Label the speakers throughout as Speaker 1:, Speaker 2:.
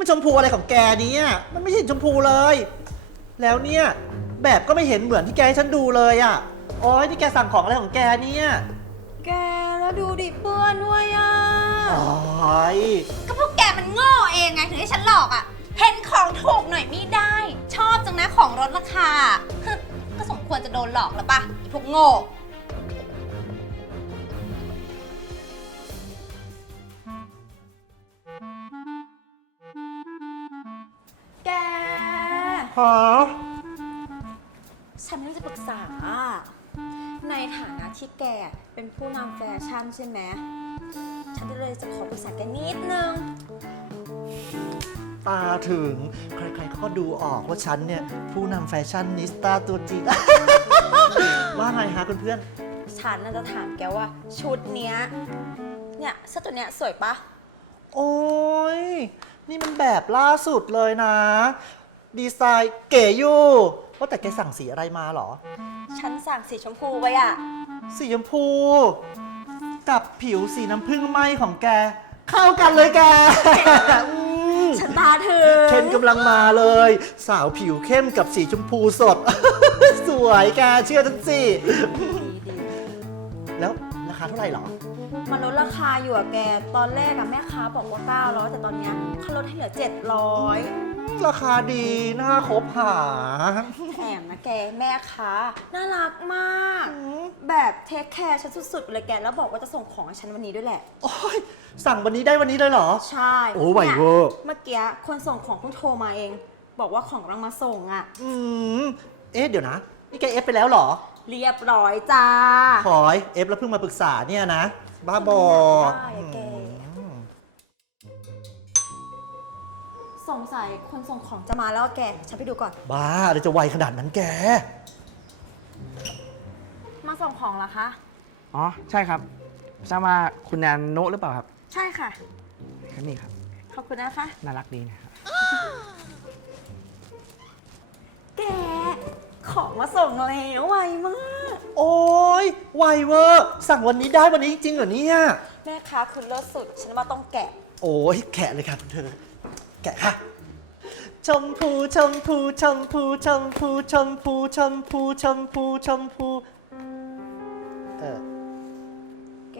Speaker 1: มันชมพูอะไรของแกเนี่ยมันไม่เห็นชมพูเลย แล้วเนี่ยแบบก็ไม่เห็นเหมือนที่แกให้ฉันดูเลยอ่ะโอ๊ยนี่แกสั่งของอะไรของแกเนี่ย
Speaker 2: แกแล้วดูดิเปื้อนด้วยอ่ะ
Speaker 1: โอ๊ย
Speaker 2: ก็พวกแกมันโง่เองไงถึงให้ฉันหลอกอ่ะเห็นของถูกหน่อยไม่ได้ ชอบจังนะของลดราคาก็สมควรจะโดนหลอกแล้วปะไอ้พวกโง่แก
Speaker 1: ฮะ
Speaker 2: ฉันไม่รู้จะปรึกษาในฐานะที่แกเป็นผู้นำแฟชั่นใช่ไหมฉันเลยจะขอปรึกษาแกนิดนึง
Speaker 1: ตาถึงใครๆก็ดูออกว่าฉันเนี่ยผู้นำแฟชั่นนิสต้าตัวจริง ว่าไงฮะคุณเพื่อน
Speaker 2: ฉันน่าจะถามแกว่าชุดเนี้ยเนี่ยเสื้อตัวเนี้ยสวยปะ
Speaker 1: โอ้ยนี่มันแบบล่าสุดเลยนะดีไซน์เก๋อยู่ว่าแต่แกสั่งสีอะไรมาหรอ
Speaker 2: ฉันสั่งสีชมพูไว้อะ
Speaker 1: สีชมพูกับผิวสีน้ำผึ้งไหมของแกเข้ากันเลยแก
Speaker 2: ฉันตาถึง
Speaker 1: เคนกำลังมาเลย สาวผิวเข้มกับสีชมพูสด สวยแกเชื่อฉันสิแล้วราคาเท่าไหร่หรอ
Speaker 2: มันลดราคาอยู่อะแกตอนแรกอะแม่ค้าบอกว่า900แต่ตอนเนี้ยเขาลดให้เหลือ700
Speaker 1: ราคาดีน่าคบหา
Speaker 2: แถมนะแกแม่ค้าน่ารักมากแบบเทคแคร์ฉันสุดๆเลยแกแล้วบอกว่าจะส่งของให้ฉันวันนี้ด้วยแหละ
Speaker 1: โอ้ยสั่งวันนี้ได้วันนี้เลยเหรอ
Speaker 2: ใช่
Speaker 1: โอ้ไหวเวอร์
Speaker 2: เมื่อกี้คนส่งของเพิ่งโทรมาเองบอกว่าของกำลังมาส่งอะ
Speaker 1: เอ๊ะเดี๋ยวนะนี่แกเอฟไปแล้วเหรอ
Speaker 2: เรียบร้อยจ้า
Speaker 1: ขอยเอฟแล้วเพิ่งมาปรึกษาเนี่ยนะบ้าบอ
Speaker 2: สงสัยคนส่งของจะมาแล้วแกฉันไปดูก่อน
Speaker 1: บ้าอะไรจะไวขนาดนั้นแก
Speaker 2: มาส่งของเหรอคะ
Speaker 3: อ๋อใช่ครับทราบว่าคุณแนนโนะหรือเปล่าครับ
Speaker 2: ใช่ค่ะ
Speaker 3: ครับนี่ครับ
Speaker 2: ขอบคุณนะคะ
Speaker 3: น่ารักดีนะครับ
Speaker 2: แกของมาส่งแล้วไวมาก
Speaker 1: โอ้ยไวเวอร์สั่งวันนี้ได้วันนี้จริงเหรอเนี่ย
Speaker 2: แม่ค้าคุณเลิศสุดฉันว่าต้องแกะ
Speaker 1: โอ้ยแกะเลยค่ะคุณเธอแกะค่ะชมพูชมพูชมพูชมพูชมพูชมพูชมพูชมพู
Speaker 2: แก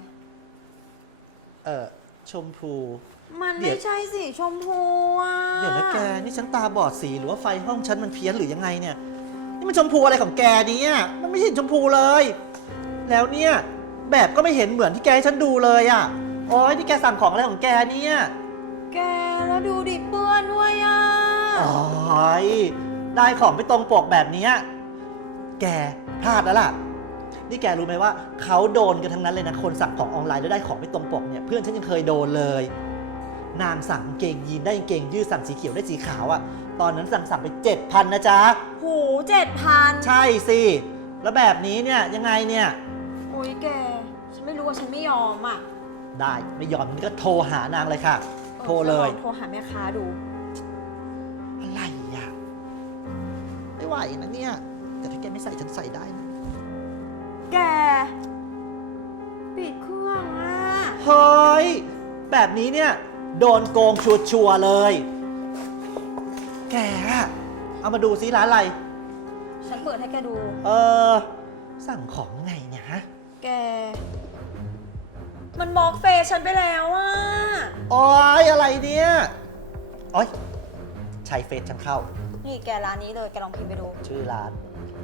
Speaker 1: ชมพู
Speaker 2: มันไม่ใช่สีชมพูอ่ะ
Speaker 1: เดี๋ยวนะแกนี่ฉันตาบอดสีหรือว่าไฟห้องฉันมันเพี้ยนหรือยังไงเนี่ยนี่มันชมพูอะไรของแกเนี่ยมันไม่เห็นชมพูเลยแล้วเนี่ยแบบก็ไม่เห็นเหมือนที่แกให้ฉันดูเลยอ่ะโอ๊ยนี่แกสั่งของอะไรของแกเนี่ย
Speaker 2: แกแล้วดูดิเปื้อนด้วยอ่ะ
Speaker 1: โอ๊ยได้ของไม่ตรงปกแบบนี้แกพลาดแล้วล่ะนี่แกรู้ไหมว่าเขาโดนกันทั้งนั้นเลยนะคนสั่งของออนไลน์แล้วได้ของไม่ตรงปกเนี่ยเพื่อนฉันยังเคยโดนเลยนางสั่งเกงยีนได้เกงยืดสั่งสีเขียวได้สีขาวอ่ะตอนนั้นสั่งไป 7,000 นะจ๊ะ
Speaker 2: โห7,000
Speaker 1: ใช่สิแล้วแบบนี้เนี่ยยังไงเนี่ย
Speaker 2: โอ้ยแกฉันไม่รู้ว่าฉันไม่ยอมอ่ะ
Speaker 1: ได้ไม่ยอมนี่ก็โทรหานางเลยค่ะโทรเลย
Speaker 2: โทรหาแม่ค้าดู
Speaker 1: อะไรอ่ะไม่ไหวนะเนี่ยแต่ถ้าแกไม่ใส่ฉันใส่ได้นะ
Speaker 2: แกปิดเครื่องอ่ะ
Speaker 1: เฮ้ยแบบนี้เนี่ยโดนโกงชัวร์เลยแกเอามาดูซิร้านอะไร
Speaker 2: ฉันเปิดให้แกดู
Speaker 1: สั่งของไงเนี่ยฮะ
Speaker 2: แกมันบล็อกเฟซฉันไปแล้วอ่ะ
Speaker 1: โอ๊ยอะไรเนี่ยโอ๊ยใช้เฟซฉันเข้า
Speaker 2: นี่แกร้านนี้เลยแกลองพิมพ์ไปดู
Speaker 1: ชื่อร้าน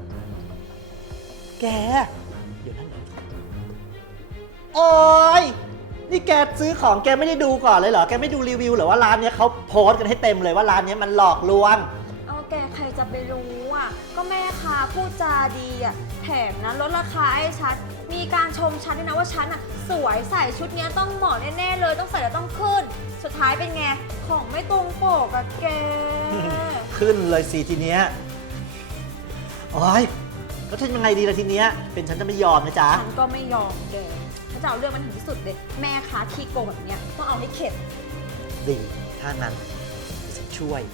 Speaker 1: แกเดี๋ยวนั่นโอ๊ยนี่แกซื้อของแกไม่ได้ดูก่อนเลยเหรอแกไม่ดูรีวิวหรือว่าร้านนี้เขาโพสต์กันให้เต็มเลยว่าร้านนี้มันหลอกลวง
Speaker 2: เอาแกใครจะไปรู้อ่ะก็แม่ค้าพูดจาดีอ่ะแถมนะลดราคาให้ฉันมีการชมฉันด้วยนะว่าฉันอ่ะสวยใส่ชุดนี้ต้องเหมาะแน่ๆเลยต้องใส่แล้วต้องขึ้นสุดท้ายเป็นไงของไม่ตรงปกอะแก
Speaker 1: ขึ้นเลยสิทีเนี้ยโอ๊ยแล้วฉันยังไงดีล่ะทีเนี้ยเป็นฉันจะไม่ยอมนะจ๊ะ
Speaker 2: ฉันก็ไม่ยอมแกฉันจะเอาเรื่องมันถึงที่สุดเลยแม่ค้าขี้โกงแบบเนี้ยต้องเอาให้เข็ด
Speaker 1: ดีถ้านั้นจะช่วย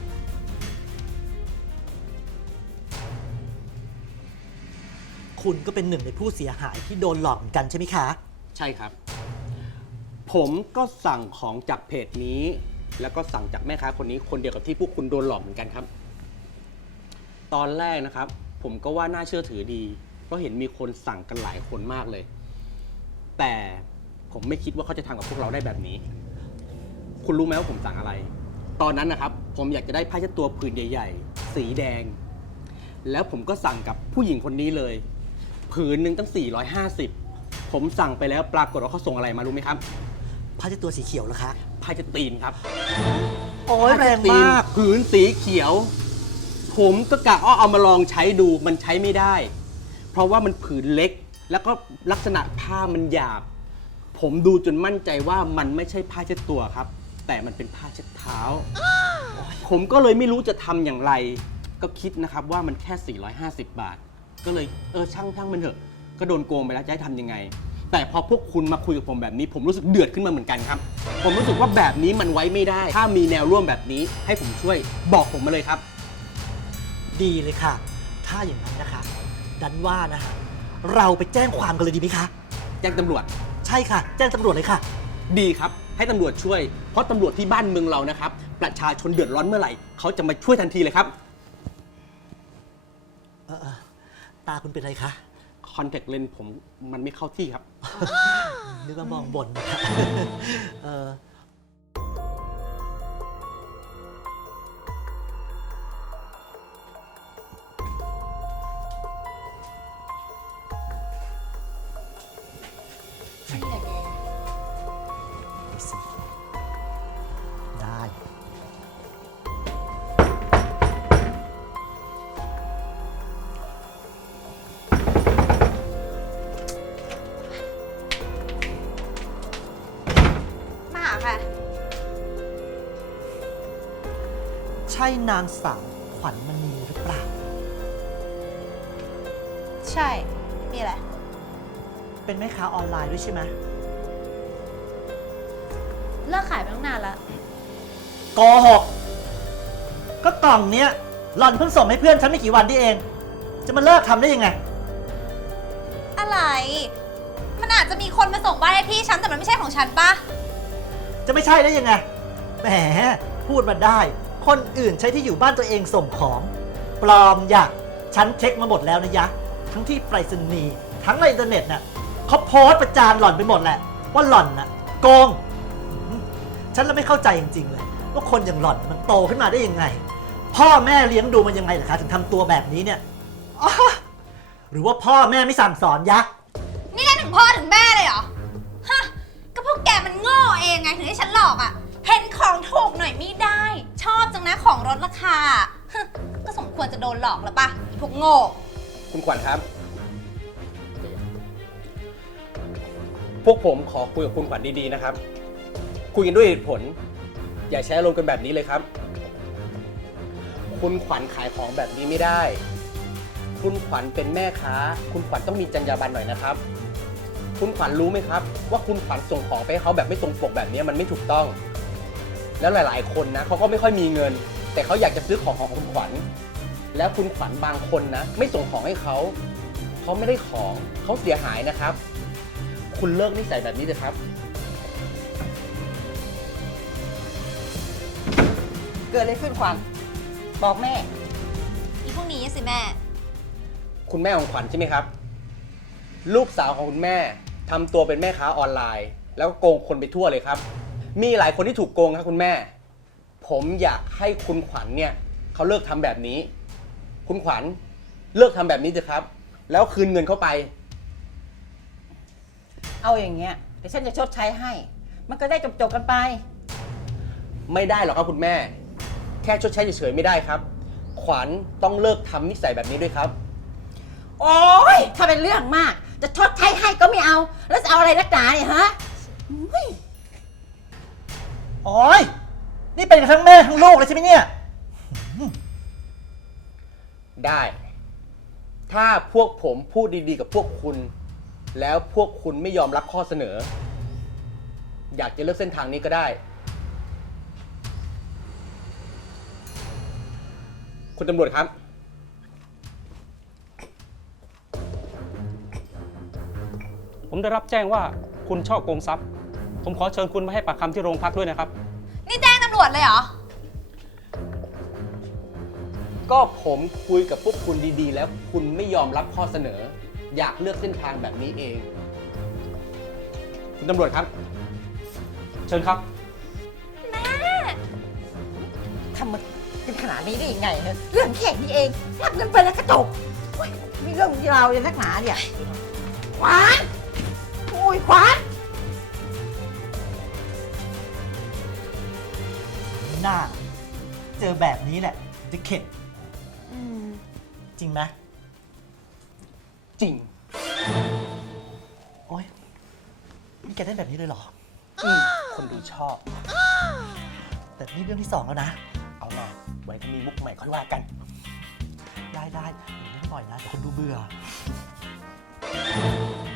Speaker 1: คุณก็เป็นหนึ่งในผู้เสียหายที่โดนหลอกเหมือนกันใช่ไหมคะ
Speaker 4: ใช่ครับผมก็สั่งของจากเพจนี้แล้วก็สั่งจากแม่ค้าคนนี้คนเดียวกับที่พวกคุณโดนหลอกเหมือนกันครับ ตอนแรกนะครับ ผมก็ว่าน่าเชื่อถือดี เพราะเห็นมีคนสั่งกันหลายคนมากเลย แต่ผมไม่คิดว่าเขาจะทำกับพวกเราได้แบบนี้ คุณรู้ไหมว่าผมสั่งอะไร ตอนนั้นนะครับ ผมอยากจะได้ผ้าเช็ดตัวผืนใหญ่ๆ สีแดง แล้วผมก็สั่งกับผู้หญิงคนนี้เลย ผืนหนึ่งตั้ง 450 ผมสั่งไปแล้วปรากฏว่าเขาส่งอะไรมารู้ไหมครับ
Speaker 1: ผ้าเช็ดตัวสีเขียวเหรอคะ
Speaker 4: ผ้าเช็ดตีนครับ
Speaker 1: โอ้ยแรงมาก
Speaker 4: ผืนสีเขียว ผมก็กะว่าเอามาลองใช้ดูมันใช้ไม่ได้ เพราะว่ามันผืนเล็ก แล้วก็ลักษณะผ้ามันหยาบ ผมดูจนมั่นใจว่ามันไม่ใช่ผ้าเช็ดตัวครับ แต่มันเป็นผ้าเช็ดเท้า ผมก็เลยไม่รู้จะทำอย่างไร ก็คิดนะครับว่ามันแค่ 450 บาท ก็เลยช่างมันเถอะ ก็โดนโกงไปแล้วจะให้ทำยังไง แต่พอพวกคุณมาคุยกับผมแบบนี้ ผมรู้สึกเดือดขึ้นมาเหมือนกันครับ ผมรู้สึกว่าแบบนี้มันไว้ไม่ได้ ถ้ามีแนวร่วมแบบนี้ให้ผมช่วยบอกผมมาเลยครับ
Speaker 1: ดีเลยค่ะ ถ้าอย่างนั้นนะคะ ดันว่านะฮะเราไปแจ้งความกันเลยดีไหมคะ
Speaker 4: แจ้งตำรวจ
Speaker 1: ใช่ค่ะ แจ้งตำรวจเลยค่ะ
Speaker 4: ดีครับ ให้ตำรวจช่วย เพราะตำรวจที่บ้านเมืองเรานะครับ ประชาชนเดือดร้อนเมื่อไหร่เขาจะมาช่วยทันทีเลยครับ
Speaker 1: ตาคุณเป็นไรคะ
Speaker 4: คอนแทคเลนส์ผมมันไม่เข้าที่ครับ
Speaker 1: นึกว่ามองบนนะคะ
Speaker 2: นี่แหละแก
Speaker 1: ดูสิได้
Speaker 2: มาหาค่ะ
Speaker 1: ใช่นางสาวขวัญมณีหรือเปล่า
Speaker 2: ใช่ มีอะไร
Speaker 1: เป็นแม่ค้าออนไลน์ด้วยใช่ไหม
Speaker 2: เลิกขายไปตั้งนานแล้ว
Speaker 1: โกหก ก็กล่องเนี้ยหล่อนเพิ่งส่งให้เพื่อนฉันไม่กี่วันนี่เอง จะมาเลิกทำได้ยังไง
Speaker 2: อะไร มันอาจจะมีคนมาส่งบ้านให้พี่ฉันแต่มันไม่ใช่ของฉันปะ
Speaker 1: จะไม่ใช่ได้ยังไง แหม พูดมาได้ คนอื่นใช้ที่อยู่บ้านตัวเองส่งของ ปลอมอย่าฉันเช็คมาหมดแล้วนะยะ ทั้งที่ไปรษณีย์ทั้งในอินเทอร์เน็ตน่ะเขาโพสต์ประจานหล่อนไปหมดแหละ ว่าหล่อนน่ะโกง ฉันเลยไม่เข้าใจจริงๆเลย ว่าคนอย่างหล่อนมันโตขึ้นมาได้ยังไง พ่อแม่เลี้ยงดูมันยังไงเหรอคะถึงทำตัวแบบนี้เนี่ยอ๋อหรือว่าพ่อแม่ไม่สั่งสอนยะ
Speaker 2: นี่ได้ถึงพ่อถึงแม่เลยเหรอ ฮะ ก็พวกแกมันโง่เองไงถึงให้ฉันหลอกอ่ะ เห็นของถูกหน่อยไม่ได้ ชอบจังนะของลดราคาฮึก็สมควรจะโดนหลอกแล้วปะพวกโง่
Speaker 4: คุณขวัญครับ พวกผมขอคุยกับคุณขวัญดีๆนะครับ คุยกันด้วยเหตุผล อย่าใช้อารมณ์กันแบบนี้เลยครับ คุณขวัญขายของแบบนี้ไม่ได้ คุณขวัญเป็นแม่ค้า คุณขวัญต้องมีจรรยาบรรณหน่อยนะครับ คุณขวัญรู้ไหมครับ ว่าคุณขวัญส่งของไปให้เขาแบบไม่ตรงปกแบบนี้มันไม่ถูกต้อง แล้วหลายๆคนนะเขาก็ไม่ค่อยมีเงิน แต่เขาอยากจะซื้อของของคุณขวัญ แล้วคุณขวัญบางคนนะไม่ส่งของให้เขาไม่ได้ของเขาเสียหายนะครับ คุณเลิกนิสัยแบบนี้เถอะครับ
Speaker 5: เกิดอะไรขึ้นขวัญบอกแม่
Speaker 2: อีพวกนี้สิแม่
Speaker 4: คุณแม่ของขวัญใช่ไหมครับ ลูกสาวของคุณแม่ทำตัวเป็นแม่ค้าออนไลน์ แล้วก็โกงคนไปทั่วเลยครับ มีหลายคนที่ถูกโกงครับคุณแม่ ผมอยากให้คุณขวัญเนี่ยเขาเลิกทำแบบนี้ คุณขวัญเลิกทำแบบนี้เถอะครับ แล้วคืนเงินเข้าไป
Speaker 5: เอาอย่างเงี้ยเดี๋ยวฉันจะชดใช้ให้ มันก็ได้จบๆกันไป
Speaker 4: ไม่ได้หรอกครับคุณแม่ แค่ชดใช้เฉยๆไม่ได้ครับ ขวัญต้องเลิกทำนิสัยแบบนี้ด้วยครับ
Speaker 5: โอ๊ยถ้าเป็นเรื่องมาก จะชดใช้ให้ก็ไม่เอา แล้วจะเอาอะไรนักหนาเนี่ยฮะอุ๊ย
Speaker 1: โอ้ยนี่เป็นกันทั้งแม่ทั้งลูกเลยใช่ไหมเนี่ย
Speaker 4: ได้ ถ้าพวกผมพูดดีๆกับพวกคุณ แล้วพวกคุณไม่ยอมรับข้อเสนอ อยากจะเลือกเส้นทางนี้ก็ได้ คุณตำรวจครับ
Speaker 6: ผมได้รับแจ้งว่าคุณช่อโกงทรัพย์ ผมขอเชิญคุณมาให้ปากคำที่โรงพักด้วยนะครับ
Speaker 2: นี่แจ้งตำรวจรวจเลยเหรอ
Speaker 4: ก็ผมคุยกับพวกคุณดีๆ แล้วคุณไม่ยอมรับข้อเสนอ อยากเลือกเส้นทางแบบนี้เอง คุณตำรวจครับ
Speaker 6: เชิญครับ
Speaker 5: ทำมันเป็นขนาดนี้ได้ยังไงเนอะเรื่องแค่นี้เองรับเงินไปแล้วก็จบโอ๊ยมีเรื่องมีราวเลยนักหนาเนี่ยขวานโอ้ยขวาน
Speaker 1: หน้า เจอแบบนี้แหละจะเข็ด
Speaker 2: อืม
Speaker 1: จริงไหม
Speaker 4: จริง
Speaker 1: โอ๊ยนี่แกได้แบบนี้เลยเหรอ
Speaker 4: คนดูชอบ
Speaker 1: แต่นี่เรื่องที่สองแล้วนะ
Speaker 4: เอามาไว้ถ้ามีมุกใหม่ค่อยว่ากัน
Speaker 1: ได้อย่าเล่นบ่อยนะเดี๋ยวคนดูเบื่อ